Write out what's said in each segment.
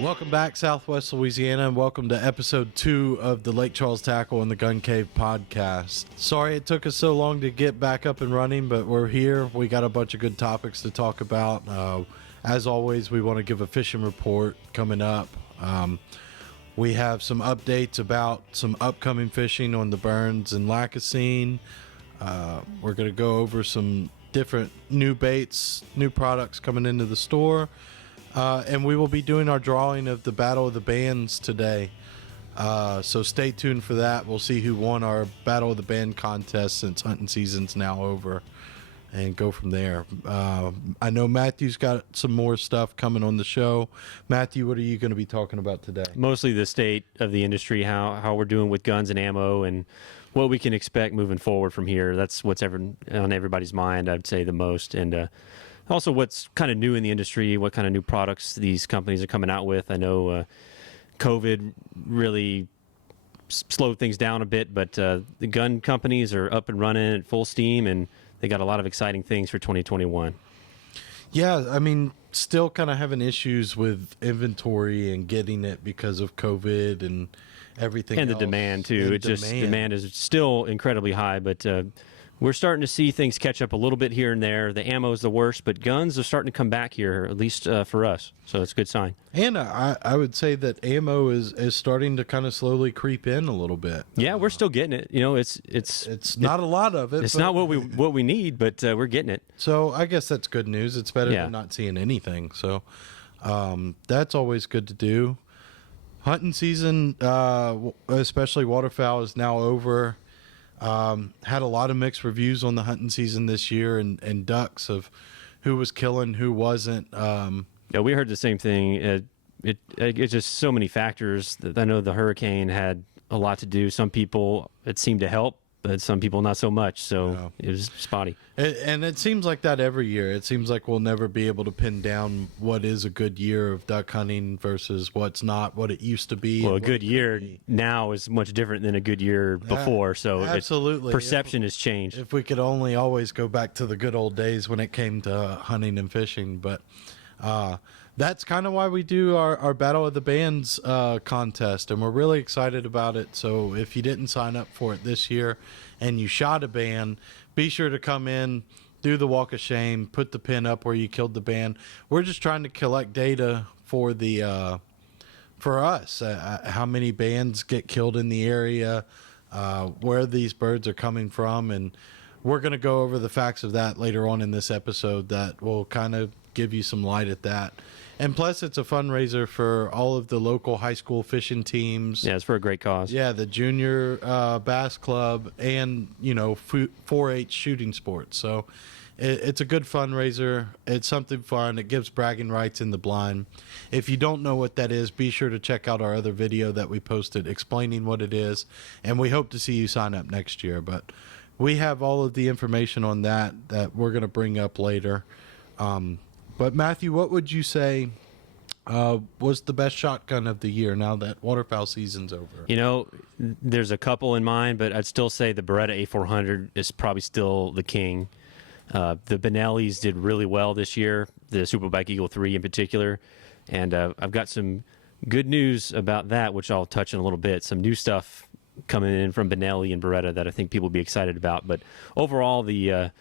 Welcome back, Southwest Louisiana, and welcome to episode 2 of the Lake Charles Tackle and the Gun Cave podcast. Sorry it took us so long to get back up and running, but we're here. We got a bunch of good topics to talk about. As always, we want to give a fishing report coming up. We have some updates about some upcoming fishing on the Burns and Lacassine. We're going to go over some different new baits, new products coming into the store. And we will be doing our drawing of the Battle of the Bands today. So stay tuned for that. We'll see who won our Battle of the Band contest since hunting season's now over and go from there. I know Matthew's got some more stuff coming on the show. Matthew, what are you going to be talking about today? Mostly the state of the industry, how we're doing with guns and ammo, and what we can expect moving forward from here. That's what's on everybody's mind, I'd say, the most. And also what's kind of new in the industry, what kind of new products these companies are coming out with. I know COVID really slowed things down a bit, but the gun companies are up and running at full steam, and they got a lot of exciting things for 2021. Yeah, I mean, still kind of having issues with inventory and getting it because of COVID and everything and else. The demand, too. Demand is still incredibly high, but we're starting to see things catch up a little bit here and there. The ammo is the worst, but guns are starting to come back here, at least for us. So it's a good sign. And I would say that ammo is starting to kind of slowly creep in a little bit. Yeah, we're still getting it. You know, it's not a lot of it. It's not what we need, but we're getting it. So I guess that's good news. It's better than not seeing anything. So that's always good to do. Hunting season, especially waterfowl, is now over. Had a lot of mixed reviews on the hunting season this year and ducks of who was killing, who wasn't. Yeah, we heard the same thing. It's just so many factors. I know the hurricane had a lot to do. Some people, it seemed to help, but some people not so much. So It was spotty. And it seems like that every year. It seems like we'll never be able to pin down what is a good year of duck hunting versus what's not, what it used to be. Well, a good year now is much different than a good year before. So absolutely, perception has changed. If we could only always go back to the good old days when it came to hunting and fishing. But that's kind of why we do our Battle of the Bands contest, and we're really excited about it. So if you didn't sign up for it this year and you shot a band, be sure to come in, do the walk of shame, put the pin up where you killed the band. We're just trying to collect data for the for us, how many bands get killed in the area, where these birds are coming from, and we're going to go over the facts of that later on in this episode that will kind of give you some light at that. And plus, it's a fundraiser for all of the local high school fishing teams. Yeah, it's for a great cause. Yeah, the junior bass club and, 4-H shooting sports. So it's a good fundraiser. It's something fun. It gives bragging rights in the blind. If you don't know what that is, be sure to check out our other video that we posted explaining what it is. And we hope to see you sign up next year. But we have all of the information on that we're going to bring up later. But Matthew, what would you say was the best shotgun of the year now that waterfowl season's over? You know, there's a couple in mind, but I'd still say the Beretta A400 is probably still the king. The Benellis did really well this year, the Superbike Eagle 3 in particular. And I've got some good news about that, which I'll touch on a little bit. Some new stuff coming in from Benelli and Beretta that I think people will be excited about. But overall, the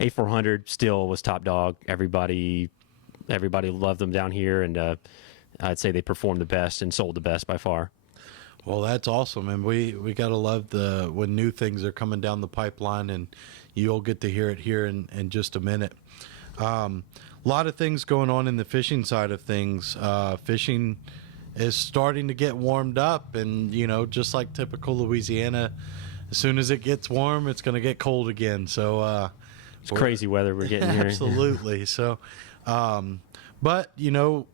A400 still was top dog. Everybody loved them down here, and I'd say they performed the best and sold the best by far. Well, that's awesome, and we gotta love when new things are coming down the pipeline, and you'll get to hear it here in just a minute. A lot of things going on in the fishing side of things. Fishing is starting to get warmed up, and just like typical Louisiana, as soon as it gets warm, it's going to get cold again. So it's crazy weather we're getting here. Absolutely. So, but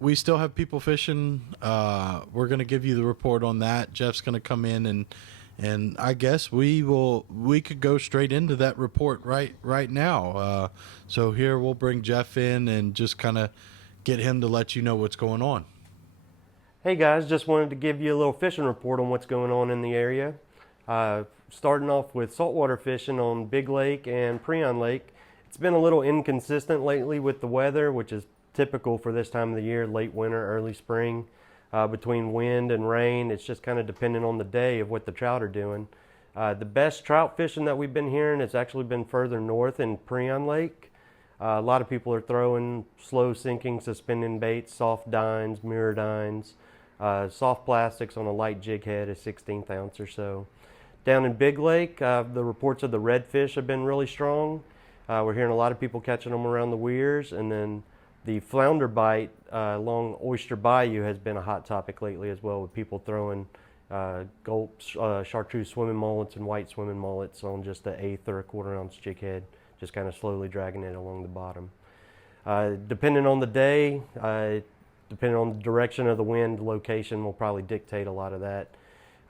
we still have people fishing. We're going to give you the report on that. Jeff's going to come in and I guess we could go straight into that report right now. So here we'll bring Jeff in and just kind of get him to let you know what's going on. Hey guys, just wanted to give you a little fishing report on what's going on in the area. Starting off with saltwater fishing on Big Lake and Prion Lake. It's been a little inconsistent lately with the weather, which is typical for this time of the year, late winter, early spring. between wind and rain. It's just kind of dependent on the day of what the trout are doing. The best trout fishing that we've been hearing has actually been further north in Prion Lake. A lot of people are throwing slow sinking suspending baits, soft dines, mirror dines, soft plastics on a light jig head, a 16th ounce or so. Down in Big Lake, the reports of the redfish have been really strong. We're hearing a lot of people catching them around the weirs, and then the flounder bite along Oyster Bayou has been a hot topic lately as well, with people throwing gulp, chartreuse swimming mullets and white swimming mullets on just an 1/8 or 1/4 ounce jig head, just kind of slowly dragging it along the bottom. Depending on the day, depending on the direction of the wind, location will probably dictate a lot of that.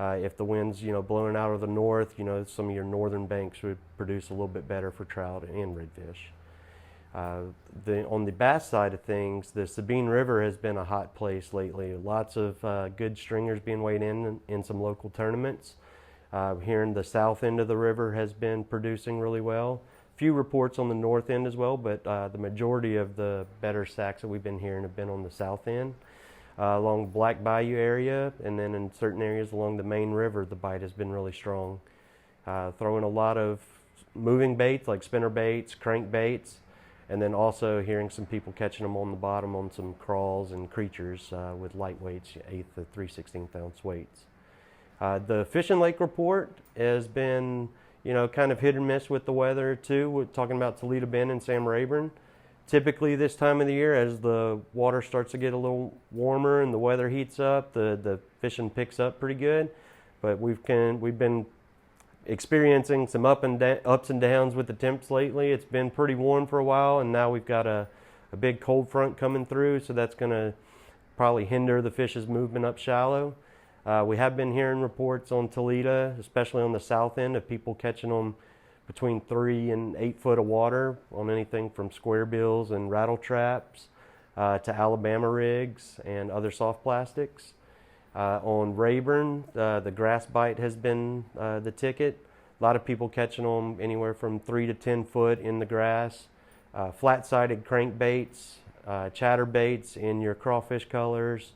If the wind's blowing out of the north, some of your northern banks would produce a little bit better for trout and redfish. On the bass side of things, the Sabine River has been a hot place lately. Lots of good stringers being weighed in some local tournaments. Here in the south end of the river has been producing really well. Few reports on the north end as well, but the majority of the better sacks that we've been hearing have been on the south end. Along the Black Bayou area, and then in certain areas along the main river, the bite has been really strong. Throwing a lot of moving baits like spinner baits, crank baits, and then also hearing some people catching them on the bottom on some crawls and creatures with light weights, 1/8 to 3/16 ounce weights. The Fishing Lake report has been, kind of hit and miss with the weather too. We're talking about Toledo Bend and Sam Rayburn. Typically this time of the year, as the water starts to get a little warmer and the weather heats up, the fishing picks up pretty good. But we've been experiencing some ups and downs with the temps lately. It's been pretty warm for a while, and now we've got a big cold front coming through, so that's going to probably hinder the fish's movement up shallow. We have been hearing reports on Toledo, especially on the south end, of people catching them between 3 and 8 foot of water on anything from square bills and rattle traps to Alabama rigs and other soft plastics. On Rayburn, the grass bite has been the ticket. A lot of people catching them anywhere from 3 to 10 foot in the grass. Flat-sided crankbaits, chatter baits in your crawfish colors,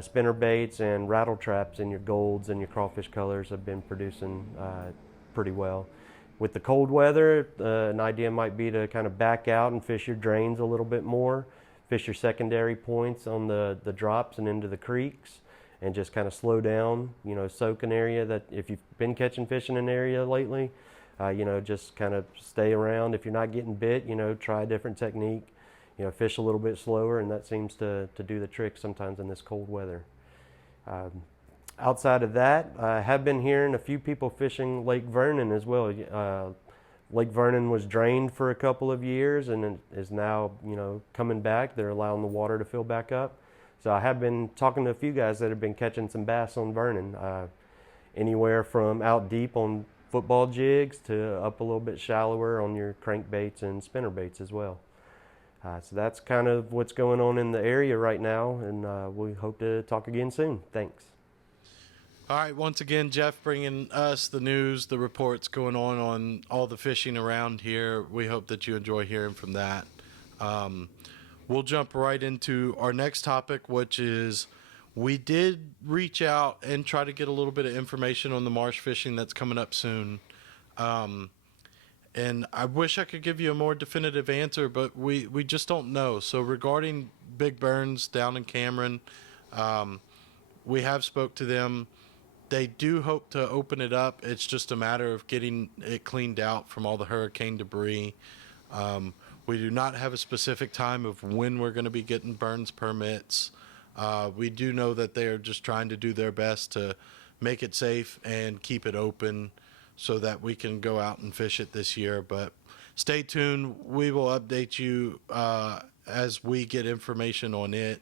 spinner baits and rattle traps in your golds and your crawfish colors have been producing pretty well. With the cold weather, an idea might be to kind of back out and fish your drains a little bit more, fish your secondary points on the drops and into the creeks, and just kind of slow down, soak an area that if you've been catching fish in an area lately, just kind of stay around. If you're not getting bit, try a different technique, fish a little bit slower, and that seems to do the trick sometimes in this cold weather. Outside of that, I have been hearing a few people fishing Lake Vernon as well. Lake Vernon was drained for a couple of years and is now, coming back. They're allowing the water to fill back up. So I have been talking to a few guys that have been catching some bass on Vernon, anywhere from out deep on football jigs to up a little bit shallower on your crankbaits and spinner baits as well. So that's kind of what's going on in the area right now, and we hope to talk again soon. Thanks. All right, once again, Jeff bringing us the news, the reports going on all the fishing around here. We hope that you enjoy hearing from that. We'll jump right into our next topic, which is we did reach out and try to get a little bit of information on the marsh fishing that's coming up soon. And I wish I could give you a more definitive answer, but we just don't know. So regarding Big Burns down in Cameron, we have spoke to them. They do hope to open it up. It's just a matter of getting it cleaned out from all the hurricane debris. We do not have a specific time of when we're going to be getting Burns permits. We do know that they are just trying to do their best to make it safe and keep it open so that we can go out and fish it this year. But stay tuned. We will update you as we get information on it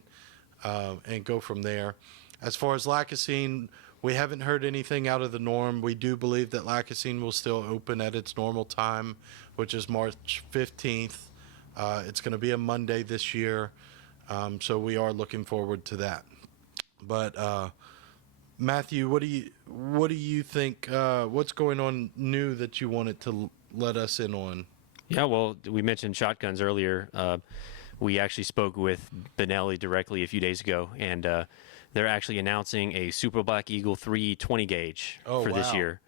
and go from there. As far as Lacassine, we haven't heard anything out of the norm. We do believe that Lacassine will still open at its normal time, which is March 15th. It's going to be a Monday this year, so we are looking forward to that. But Matthew, what do you think? What's going on new that you wanted to let us in on? Yeah, well, we mentioned shotguns earlier. We actually spoke with Benelli directly a few days ago, and they're actually announcing a Super Black Eagle 3 20 gauge for this wow. year.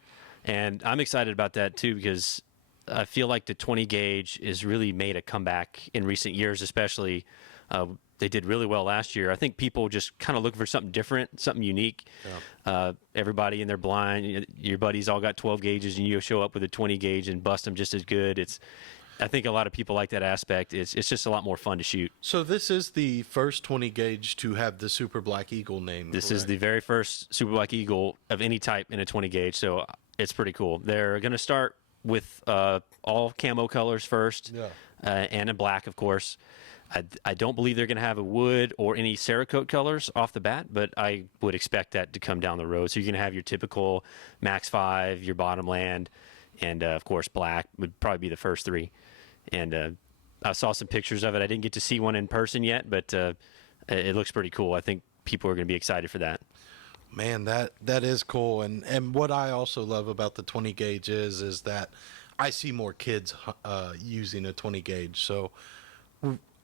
And I'm excited about that too, because I feel like the 20 gauge has really made a comeback in recent years, especially. They did really well last year. I think people just kind of looking for something different, something unique. Yeah. Everybody in their blind, your buddies all got 12 gauges, and you show up with a 20 gauge and bust them just as good. I think a lot of people like that aspect. It's just a lot more fun to shoot. So this is the first 20 gauge to have the Super Black Eagle name. This is correct? the very first Super Black Eagle of any type in a 20 gauge, so it's pretty cool. They're going to start with all camo colors first, Yeah. and in black, of course. I don't believe they're going to have a wood or any Cerakote colors off the bat, but I would expect that to come down the road. So you're going to have your typical Max 5, your Bottomland, and of course black would probably be the first three. And I saw some pictures of it. I didn't get to see one in person yet, but it looks pretty cool. I think people are going to be excited for that. Man, that is cool. And what I also love about the 20 gauge is that I see more kids using a 20 gauge. So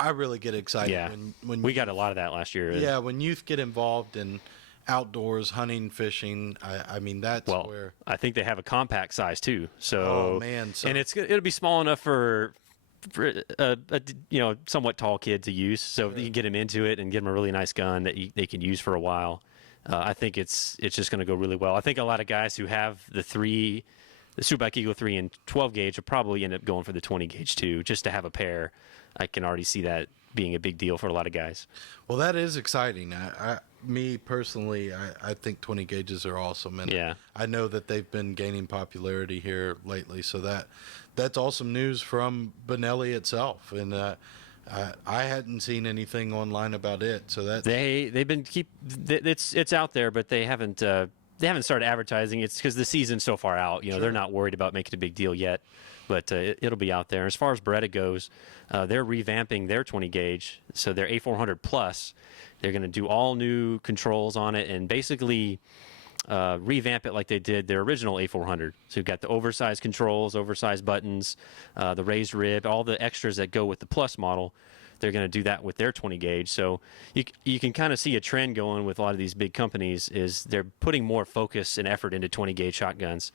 I really get excited Yeah, when we got a lot of that last year. Yeah, when youth get involved in outdoors, hunting, fishing, I mean that's where. I think they have a compact size too. So, Oh man, so and it'll be small enough for a somewhat tall kid to use. So you can get them into it and get them a really nice gun that they can use for a while. I think it's just going to go really well. I think a lot of guys who have the Super Black Eagle 3 and 12 gauge will probably end up going for the 20 gauge too, just to have a pair. I can already see that being a big deal for a lot of guys. Well, that is exciting. Me personally, I think 20 gauges are awesome, and Yeah. I know that they've been gaining popularity here lately. So that's awesome news from Benelli itself, and I hadn't seen anything online about it. So that They've been it's out there, but they haven't started advertising. It's because the season's so far out. Sure. They're not worried about making a big deal yet, but it'll be out there. As far as Beretta goes, they're revamping their 20 gauge, so their A400 Plus. They're going to do all new controls on it and basically revamp it like they did their original A400. So you've got the oversized controls, oversized buttons, the raised rib, all the extras that go with the Plus model. They're going to do that with their 20 gauge. So you can kind of see a trend going with a lot of these big companies is they're putting more focus and effort into 20 gauge shotguns,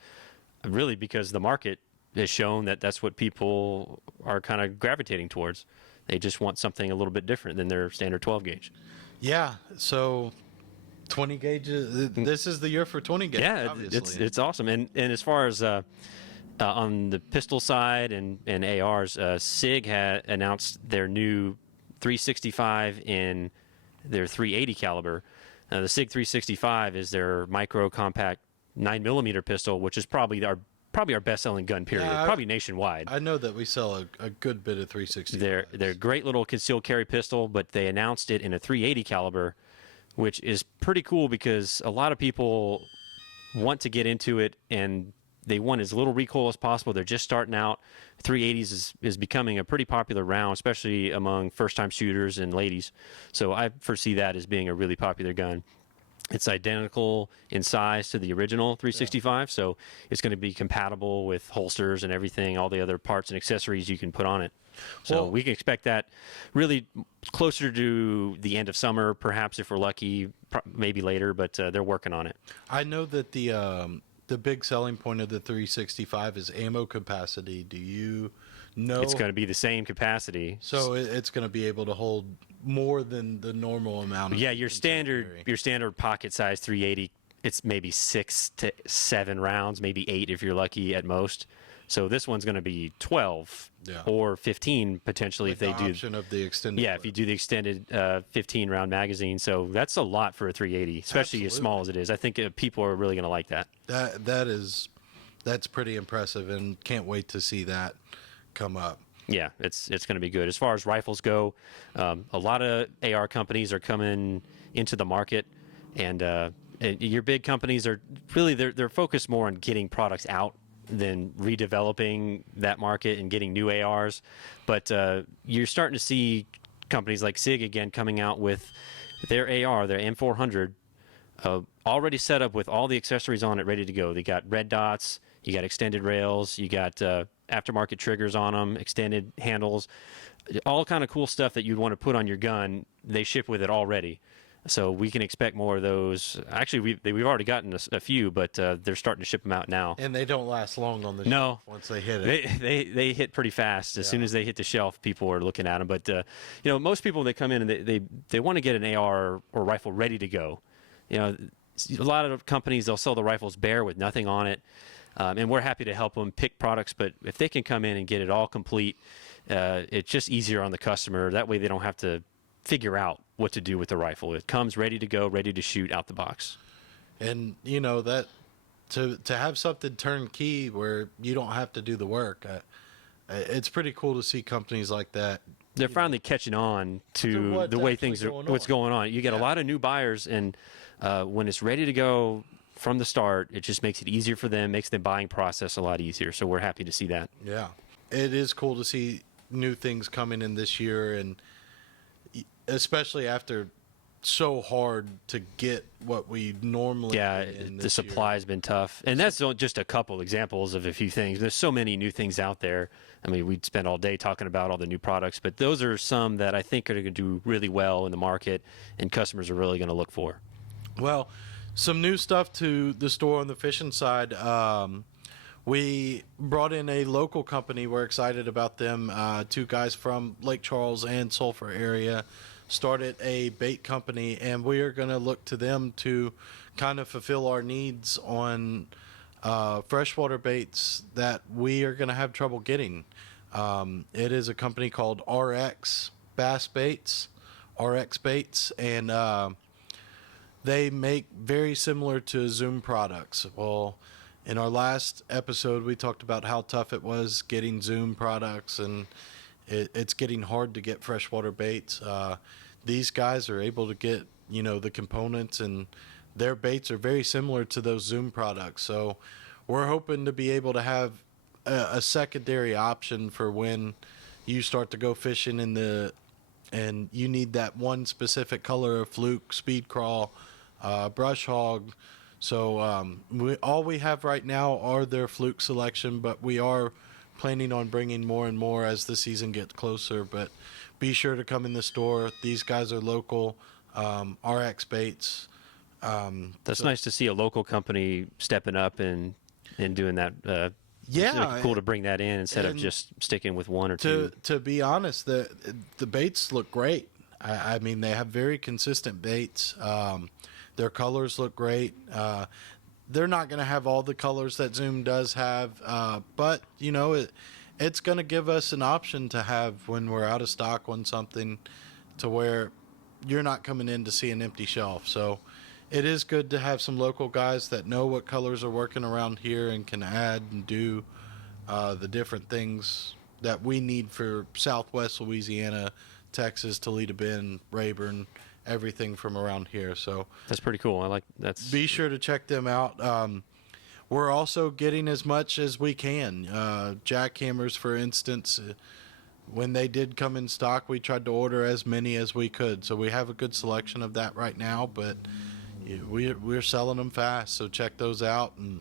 really because the market has shown that that's what people are kind of gravitating towards. They just want something a little bit different than their standard 12 gauge. Yeah, so 20 gauges. This is the year for 20 gauge. Yeah, obviously. it's awesome. And as far as on the pistol side and ARs, SIG had announced their new 365 in their 380 caliber. The SIG 365 is their micro compact 9mm pistol, which is probably our best-selling gun. Period. Yeah, probably nationwide. I know that we sell a good bit of 360. They're a great little concealed carry pistol, but they announced it in a 380 caliber, which is pretty cool because a lot of people want to get into it and they want as little recoil as possible. They're just starting out. 380s is becoming a pretty popular round, especially among first-time shooters and ladies. So I foresee that as being a really popular gun. It's identical in size to the original 365, so it's going to be compatible with holsters and everything, all the other parts and accessories you can put on it. So we can expect that really closer to the end of summer, perhaps if we're lucky, maybe later, but they're working on it. I know that the big selling point of the 365 is ammo capacity. Do you know? It's going to be the same capacity. So it's going to be able to hold more than the normal amount. Yeah, your standard pocket size 380, it's maybe 6 to 7 rounds, maybe 8 if you're lucky at most. So this one's going to be 12 or 15 potentially if they do. Option of the extended. Yeah, if you do the extended 15 round magazine. So that's a lot for a 380, especially as small as it is. I think people are really going to like that. That's pretty impressive, and can't wait to see that come up. Yeah, it's going to be good. As far as rifles go, a lot of AR companies are coming into the market, and your big companies are really they're focused more on getting products out than redeveloping that market and getting new ARs. But you're starting to see companies like SIG again coming out with their AR, their M400, already set up with all the accessories on it, ready to go. They got red dots, you got extended rails, you got aftermarket triggers on them, extended handles, all kind of cool stuff that you'd want to put on your gun. They ship with it already. So we can expect more of those. Actually, we've already gotten a few, but they're starting to ship them out now. And they don't last long on the No. shelf once they hit it. They hit pretty fast. As soon as they hit the shelf, people are looking at them. But most people, when they come in and they want to get an AR or rifle ready to go. A lot of companies, they'll sell the rifles bare with nothing on it, and we're happy to help them pick products. But if they can come in and get it all complete, it's just easier on the customer. That way, they don't have to figure out what to do with the rifle. It comes ready to go, ready to shoot out the box. And that to have something turnkey where you don't have to do the work, it's pretty cool to see companies like that. They're finally catching on to the way things are, what's going on. You get a lot of new buyers, and when it's ready to go from the start, it just makes it easier for them, makes the buying process a lot easier. So we're happy to see that. Yeah, it is cool to see new things coming in this year, and especially after so hard to get what we normally get in the this supply has been tough, and that's just a couple examples of a few things. There's so many new things out there. I mean, we'd spend all day talking about all the new products, but those are some that I think are going to do really well in the market, and customers are really going to look for. Well, some new stuff to the store on the fishing side. We brought in a local company. We're excited about them. Two guys from Lake Charles and Sulphur area started a bait company, and we are going to look to them to kind of fulfill our needs on freshwater baits that we are going to have trouble getting. It is a company called RX Bass Baits, RX Baits, and they make very similar to Zoom products. Well, in our last episode, we talked about how tough it was getting Zoom products, and it's getting hard to get freshwater baits. These guys are able to get, the components, and their baits are very similar to those Zoom products. So we're hoping to be able to have a secondary option for when you start to go fishing and you need that one specific color of fluke, speed crawl, brush hog. So all we have right now are their fluke selection, but we are planning on bringing more and more as the season gets closer. But be sure to come in the store. These guys are local, RX Baits. That's nice to see a local company stepping up and doing that. It's really cool to bring that in instead of just sticking with one or two. To be honest, the baits look great. I mean, they have very consistent baits. Their colors look great. They're not going to have all the colors that Zoom does have, but it's going to give us an option to have when we're out of stock on something, to where you're not coming in to see an empty shelf. So it is good to have some local guys that know what colors are working around here and can add and do the different things that we need for Southwest Louisiana, Texas, Toledo Bend, Rayburn, everything from around here. So that's pretty cool. I like that. Be sure to check them out. We're also getting as much as we can. Jackhammers, for instance, when they did come in stock, we tried to order as many as we could. So we have a good selection of that right now, but we're selling them fast. So check those out. And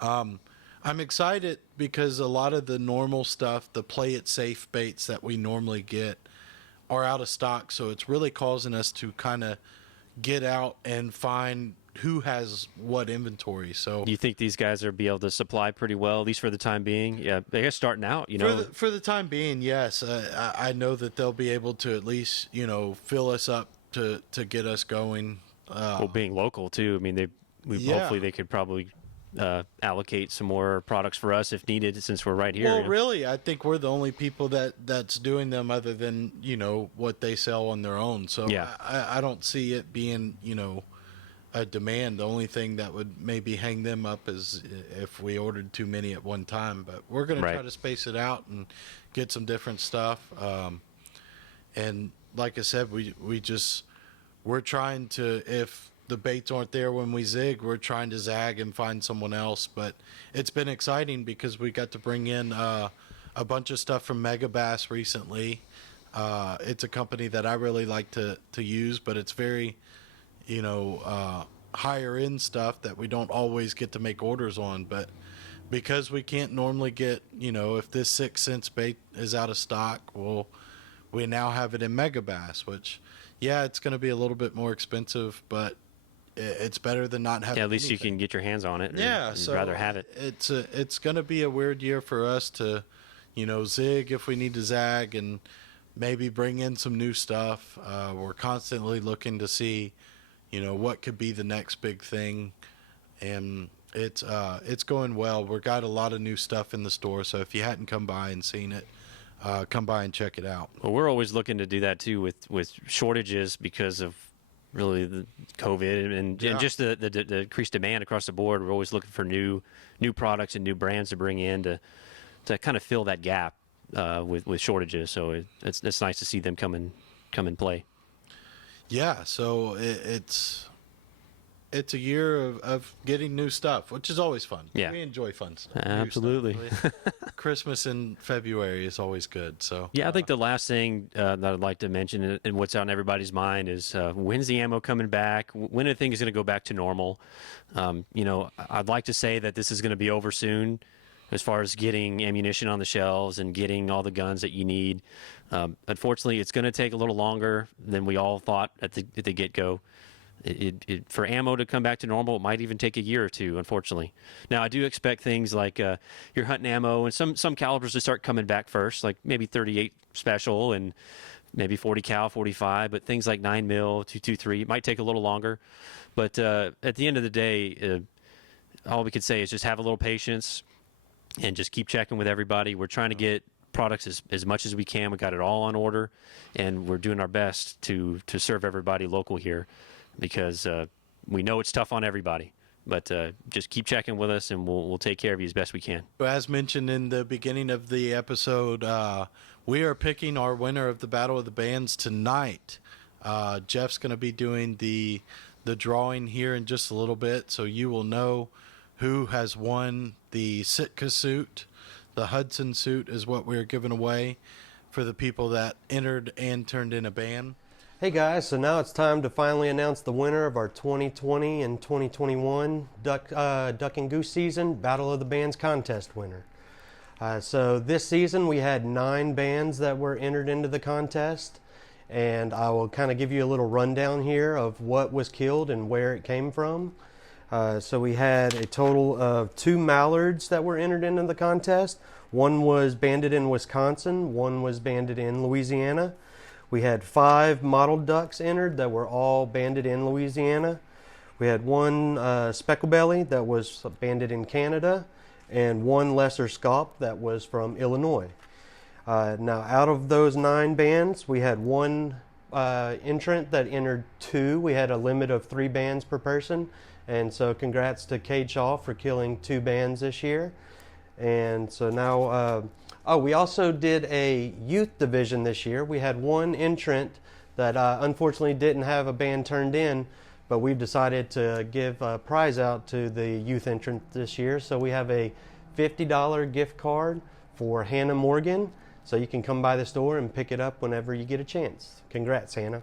I'm excited because a lot of the normal stuff, the play it safe baits that we normally get, are out of stock. So it's really causing us to kind of get out and find who has what inventory. So you think these guys are be able to supply pretty well, at least for the time being? Yeah, I guess starting out, For the time being, yes. I know that they'll be able to at least, fill us up to get us going. Well, being local too. I mean, hopefully they could probably allocate some more products for us if needed, since we're right here. Well, really, I think we're the only people that's doing them, other than what they sell on their own. So yeah. I don't see it being a demand. The only thing that would maybe hang them up is if we ordered too many at one time. But we're going to try to space it out and get some different stuff. And like I said, we're trying to, if the baits aren't there when we zig, we're trying to zag and find someone else. But it's been exciting because we got to bring in a bunch of stuff from Mega Bass recently. It's a company that I really like to use, but it's very higher end stuff that we don't always get to make orders on. But because we can't normally get, if this 6 cents bait is out of stock, we now have it in mega bass, which, yeah, it's going to be a little bit more expensive, but it's better than not having. Yeah, at least anything. you can get your hands on it. Yeah, and so rather have it. It's going to be a weird year for us to, zig if we need to zag and maybe bring in some new stuff. We're constantly looking to see, what could be the next big thing, and it's going well. We've got a lot of new stuff in the store, so if you hadn't come by and seen it, come by and check it out. Well, we're always looking to do that too with shortages because of really the COVID and just the increased demand across the board. We're always looking for new products and new brands to bring in to kind of fill that gap with shortages. So it's nice to see them come and play. Yeah, so it's a year of getting new stuff, which is always fun. Yeah. We enjoy fun stuff. Absolutely. New stuff. Christmas in February is always good. So Yeah, I think the last thing that I'd like to mention and what's on everybody's mind is when's the ammo coming back? When are things going to go back to normal? I'd like to say that this is going to be over soon as far as getting ammunition on the shelves and getting all the guns that you need. Unfortunately, it's going to take a little longer than we all thought at the get-go. For ammo to come back to normal, it might even take a year or two, unfortunately. Now, I do expect things like your hunting ammo and some calibers to start coming back first, like maybe 38 special and maybe 40 cal, 45, but things like 9 mil, 223 might take a little longer. But at the end of the day, all we could say is just have a little patience and just keep checking with everybody. We're trying to get products as much as we can. We got it all on order, and we're doing our best to serve everybody local here. Because we know it's tough on everybody, but just keep checking with us, and we'll take care of you as best we can. as mentioned in the beginning of the episode, we are picking our winner of the Battle of the Bands tonight. Jeff's going to be doing the drawing here in just a little bit, so you will know who has won the Sitka suit. The Hudson suit is what we're giving away for the people that entered and turned in a band. Hey guys, so now it's time to finally announce the winner of our 2020 and 2021 Duck and Goose season Battle of the Bands contest winner. So this season we had 9 bands that were entered into the contest, and I will kind of give you a little rundown here of what was killed and where it came from. So we had a total of 2 mallards that were entered into the contest. One was banded in Wisconsin, one was banded in Louisiana. We had 5 mottled ducks entered that were all banded in Louisiana. We had 1 specklebelly that was banded in Canada, and 1 lesser scaup that was from Illinois. Now, out of those 9 bands, we had 1 entrant that entered 2. We had a limit of 3 bands per person, and so congrats to Cade Shaw for killing 2 bands this year. And so now, we also did a youth division this year. We had 1 entrant that unfortunately didn't have a band turned in, but we've decided to give a prize out to the youth entrant this year. So we have a $50 gift card for Hannah Morgan. So you can come by the store and pick it up whenever you get a chance. Congrats, Hannah.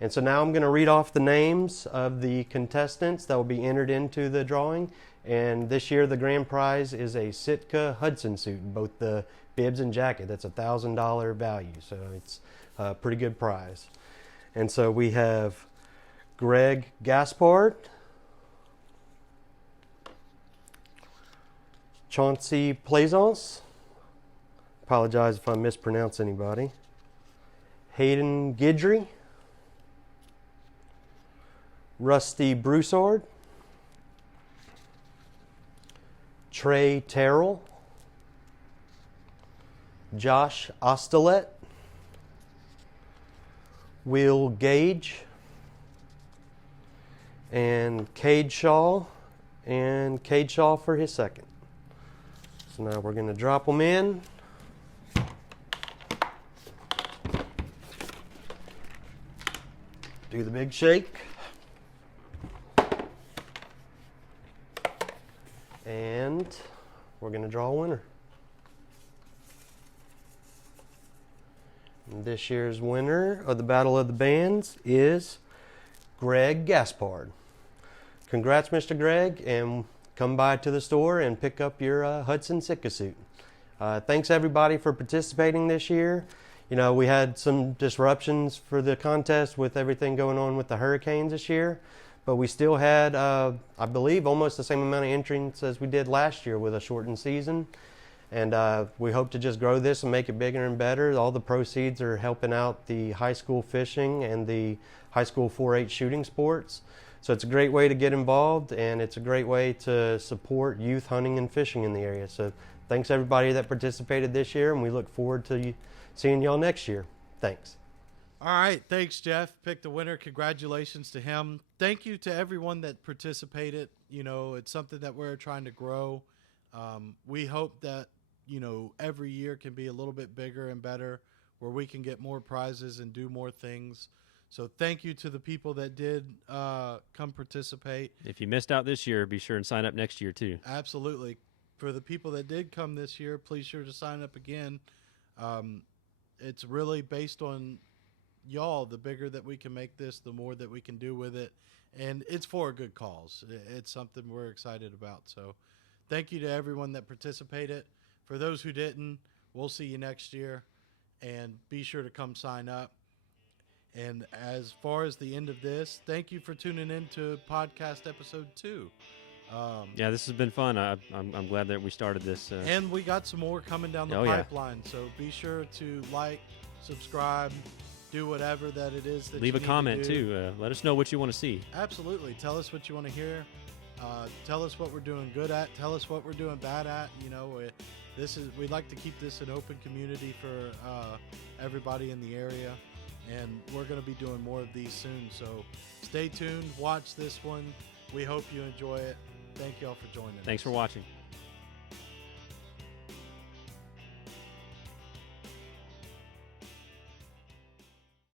And so now I'm going to read off the names of the contestants that will be entered into the drawing. And this year the grand prize is a Sitka Hudson Suit, both the bibs and jacket. That's $1,000 value, so it's a pretty good prize. And so we have Greg Gaspard, Chauncey Plaisance, apologize if I mispronounce anybody, Hayden Guidry, Rusty Broussard, Trey Terrell, Josh Ostelet, Will Gage, and Cade Shaw for his second. So now we're going to drop them in. Do the big shake. And we're going to draw a winner. And this year's winner of the Battle of the Bands is Greg Gaspard. Congrats, Mr. Greg, and come by to the store and pick up your Hudson Sitka suit. Thanks everybody for participating this year. You know, we had some disruptions for the contest with everything going on with the hurricanes this year, but we still had, I believe, almost the same amount of entrants as we did last year with a shortened season. And we hope to just grow this and make it bigger and better. All the proceeds are helping out the high school fishing and the high school 4-H shooting sports. So it's a great way to get involved, and it's a great way to support youth hunting and fishing in the area. So thanks everybody that participated this year, and we look forward to seeing y'all next year. Thanks. All right. Thanks, Jeff. Picked the winner. Congratulations to him. Thank you to everyone that participated. You know, it's something that we're trying to grow. We hope that, you know, every year can be a little bit bigger and better, where we can get more prizes and do more things. So thank you to the people that did come participate. If you missed out this year, be sure and sign up next year too. Absolutely. For the people that did come this year, please sure to sign up again. It's really based on y'all. The bigger that we can make this, the more that we can do with it. And it's for a good cause. It's something we're excited about. So thank you to everyone that participated. For those who didn't, we'll see you next year. And be sure to come sign up. And as far as the end of this, thank you for tuning in to podcast episode 2. Yeah, this has been fun. I'm glad that we started this. And we got some more coming down the pipeline. Yeah. So be sure to like, subscribe, do whatever that it is that leave you a comment to do. too. Let us know what you want to see. Absolutely. Tell us what you want to hear. Tell us what we're doing good at. Tell us what we're doing bad at. You know, we'd like to keep this an open community for everybody in the area. And we're going to be doing more of these soon. So stay tuned. Watch this one. We hope you enjoy it. Thank you all for joining us. Thanks for watching.